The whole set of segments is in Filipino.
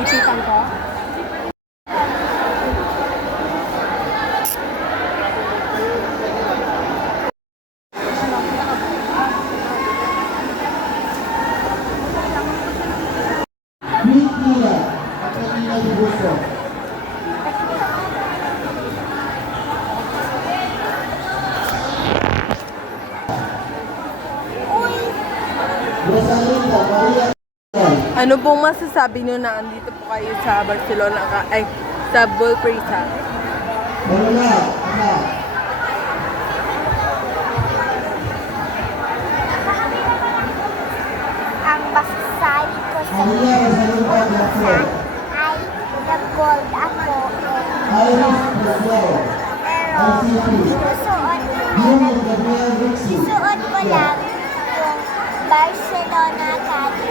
ipitan ko. Ano pong masasabi nyo na andito po kayo sa Barcelona, ay sa BULPRISA? Ang masasabi ko sa BULPRISA ay nag-gold ako. Pero susuot ko lang yung Barcelona kadi.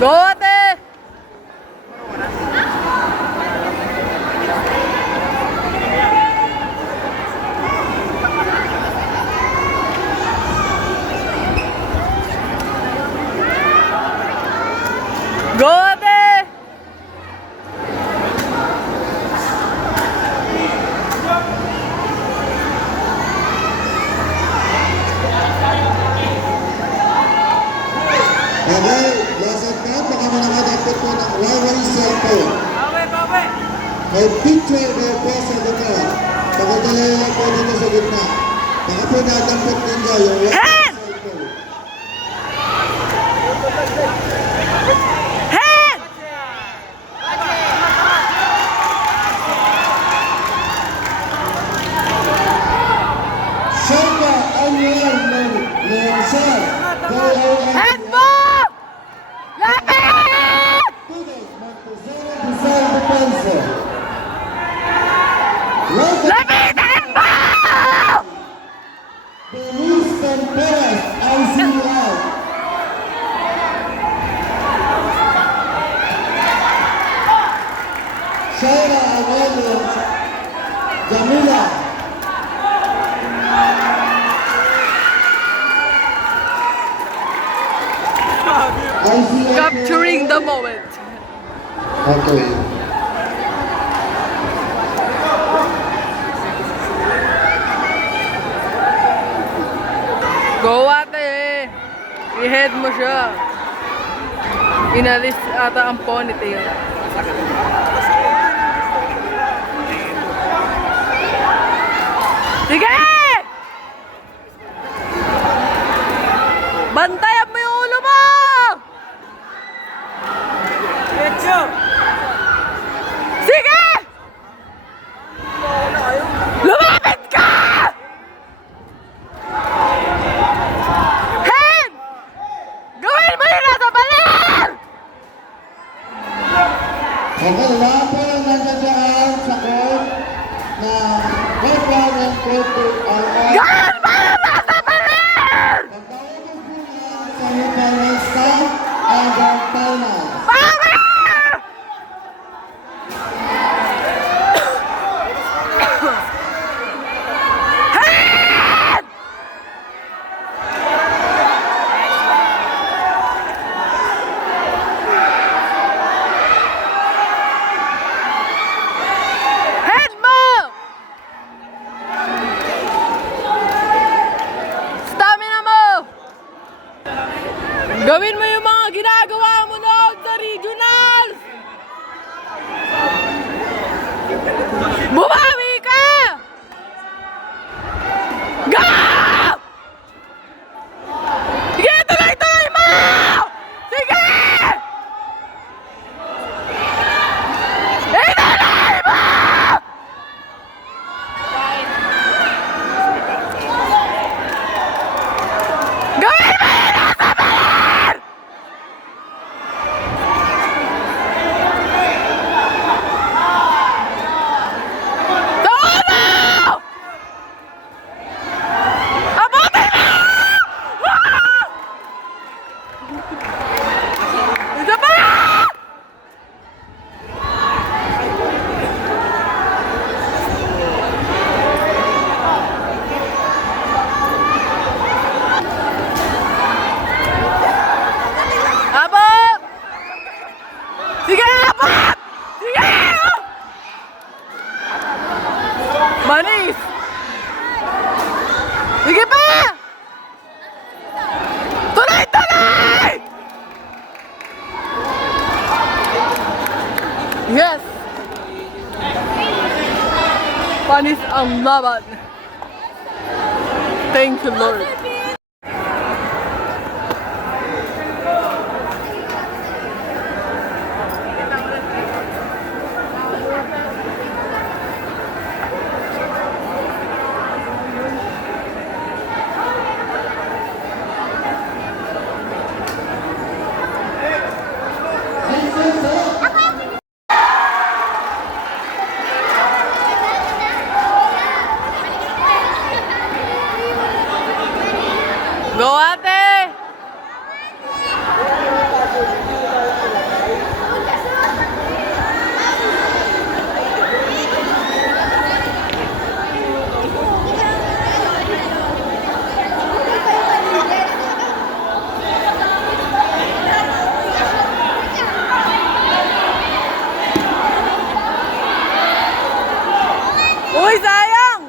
Go ate! Go ate! May picture na po sa gitna. Pagkatalayo lang po dito sa gitna. Baka po natampot ninyo yung Head! Head! Siyempre, ang yan ng Leonsan. Head mo! Lapit! Students, magpasara design depensa. Lapitan mo! Denise Temperas, ICL. Shaira Aurelio, Jamila. ICL. Capturing the moment. Okay. Go ate! I-head mo siya. Inalis ata ang ponytail. Sige! Bantayan mo yung ulo mo! Sige! Lumapit ka! Head! Gawin mo yung nasa baler! Okay, lahat po lang nandiyan sa court na court 1 and court 2 are all. Gawin mo yung nasa baler! Pagkaubos po yan sa final stand and the final. Power! Head! Head mo! Stamina mo! Gawin mo yung mga ginagawa mo noon sa regionals! Bumawi ka! Go! Sige, tuloy-tuloy mo! Sige! Ituloy Panis ang laban. Thank you, Lord. Go ate! Uy, sayang!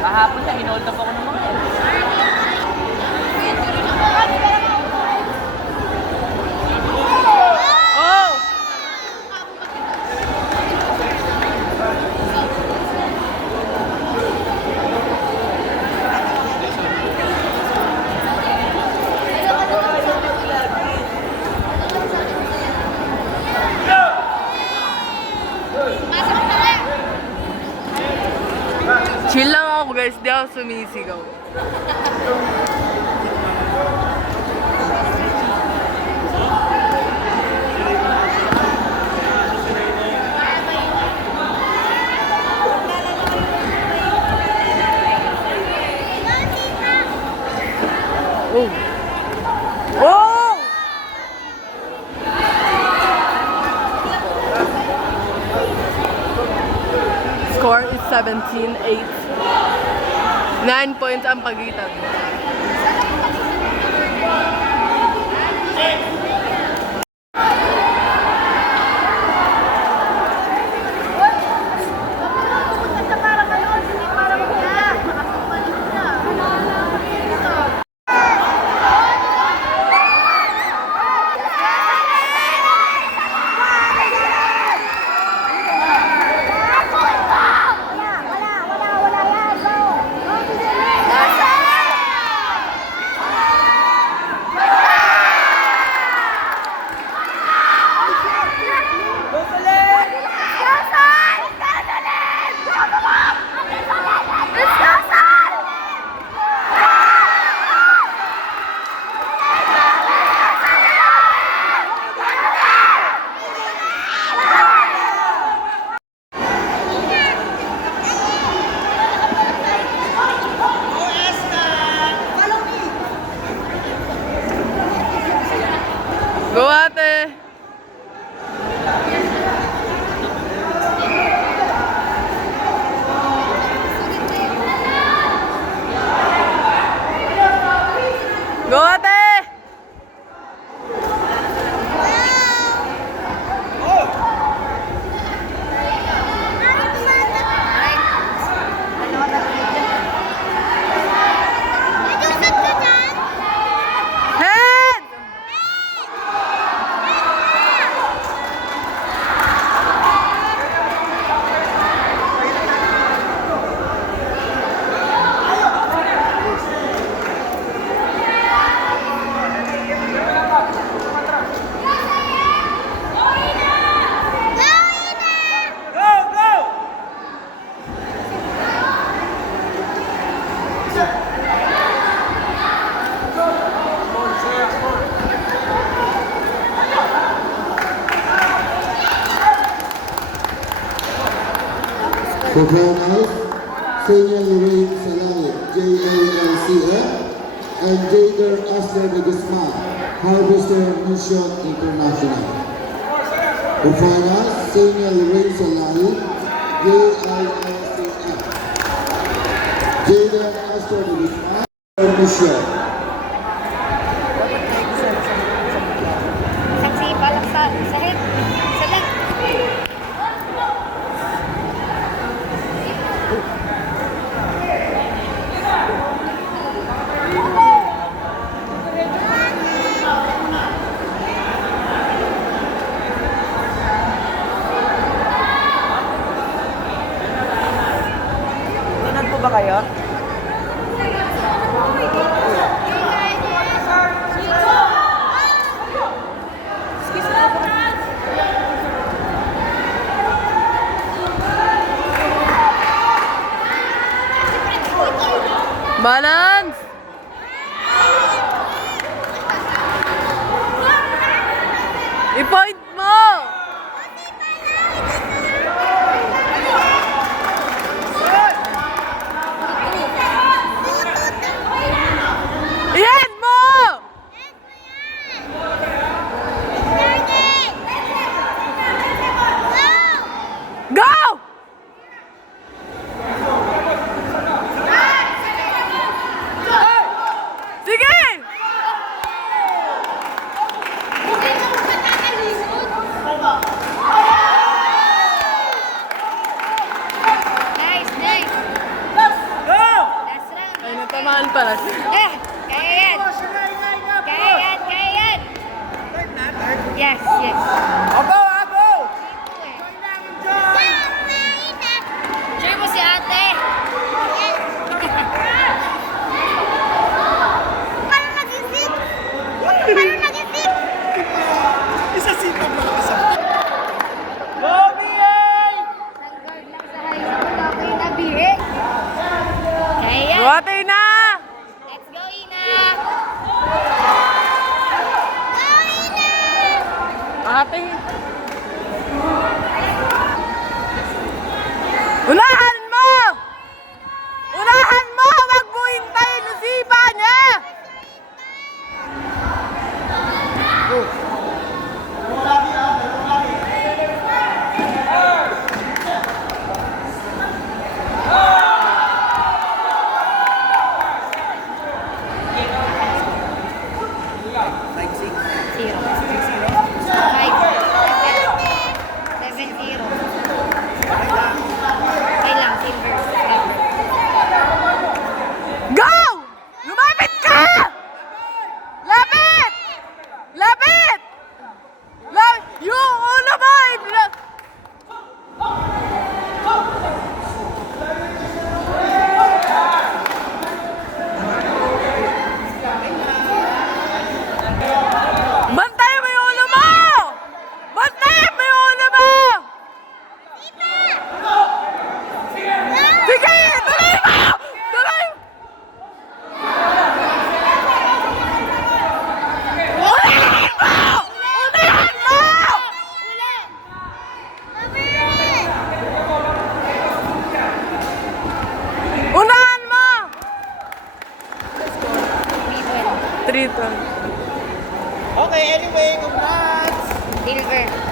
Kahapon na, hinold up ako ng mga yan. Oh! Chill lang ako guys, di ako sumisigaw. Oh! Oh! Score is 17-8. 9 points ang pagitan. Go ate! Go ate! Head! For Brownhouse, Senior Lorraine Salay, J.A. Garcia, and Jader Aster de Guzman, Harvester Mission International. Ufaras, Senior Rinsalai, JILCF. Jaden Astro Divisma, Michelle. Saksi palak sa head. Sa leg. Tunod po ba kayo? Balance! I-point mo! I-head mo! Go! Sige! Nice, nice. Last round. Ay, natamaan pala. Eh, kaya yan. Kaya yan, kaya yan. Yes, yes. Cheer mo si ate. Parang nag-isip. Parang nag-isip. Nag-guard lang sa high school. Okay na, bihe. Kaya yan. Buhatay na! Let's go, Ina. Ate. Unahan mo! Unahan mo! Wag mo hintayin yung sipa niya! Zero. 5, 7, 0. Okay lang, silver. Go! Lumapit ka! Lapit! Lapit! Yung ulo mo! Bantayan mo yung ulo mo! Bantayan mo yung ulo mo! Sige! Tuloy mo! Tuloy! Unahan mo! Unahan mo! Unahan mo! 3-12. Okay, anyway, congrats! Silver.